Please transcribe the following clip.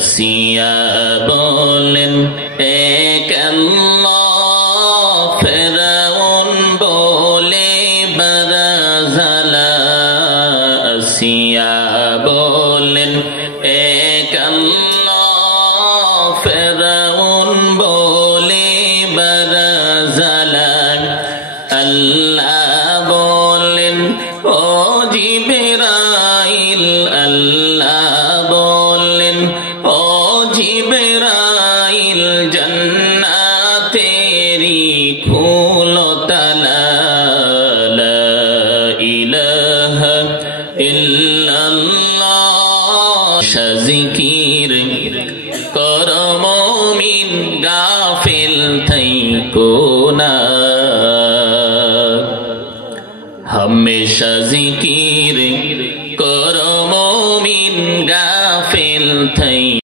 আসিয়া বলেন এক আল্লাহ, ফেরাউন বলে বারাজালা। আসিয়া বলেন এক আল্লাহ, ফেরাউন বলে বারাজালা। আল্লাহ বলেন ও জিবরাইল, আল্লাহ বলেন ও জিবরাইল, জান্নাতেরি খুলো তালা। লা ইলাহা ইল্লাল্লাহ। জিকির কর মুমিন, গাফিল থাইকো না। हमेशा जिकिर करो मोमिन, गाफिल थई।